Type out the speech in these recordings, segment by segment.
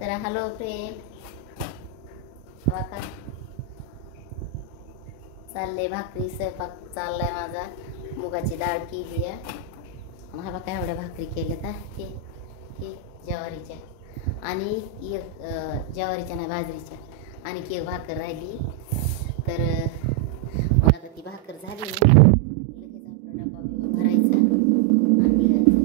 तर hello friend, बघा चाललंय भाकरी स्वयंपाक चाललाय माझा. मुगाची डाळ केली आहे आणि हा बघा एवढ्या भाकरी केल्यात हे ज्वारीच्या आणि एक ज्वारीच्या नाही बाजरीच्या आणि एक भाकर राहिली. तर मग आता ती भाकर झाली ना लगेच आपला डबा बिबा भरायचा आणि निघायचं.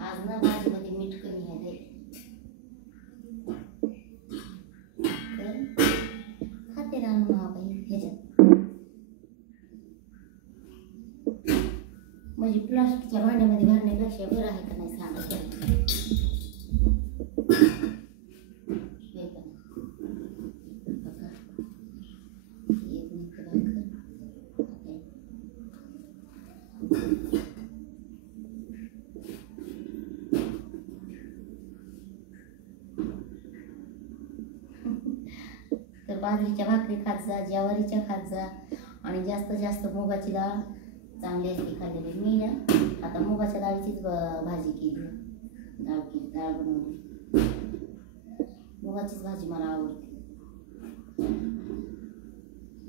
आज ना भाजीमध्ये मीठ कमी आहे तर खाते राहणं बाई ह्याच्यात. म्हणजे प्लास्टिकच्या भांड्यामध्ये भरण्यापेक्षा बरं आहे का नाही सांगा. तर बाजरीच्या भाकरी खात जा, ज्वारीच्या खात जा आणि जास्तीत जास्त मुगाची डाळ चांगली असते खाल्लेली. मी ना आता मुगाच्या डाळीचीच भाजी केली, डाळ बनवली. मुगाचीच भाजी मला आवडते.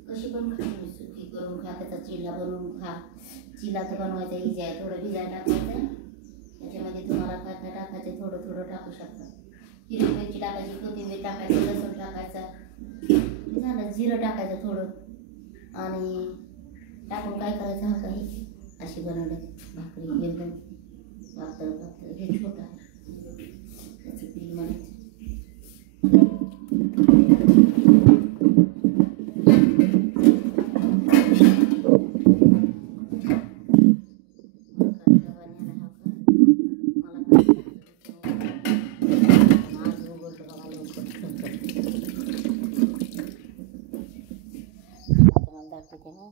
कशी पण खा, सुकी करून खा, त्याचा चिला बनवून खा. चिला तर बनवायचा इजी आहे. थोडं भिजायला टाकायचं, त्याच्यामध्ये तुम्हाला काय काय टाकायचं थोडं थोडं टाकू शकता. हिरवी मिरची टाकायची, कोथिंबीर टाकायचं, लसूण टाकायचा, झालं. जिरं टाकायचं थोडं आणि टाकून काय करायचं, हा काही अशी बनवलं भाकरी एकदम पातळ पातळ. हे छोटं आहे त्याचं पीठ म्हणायचं. दाखवते ना.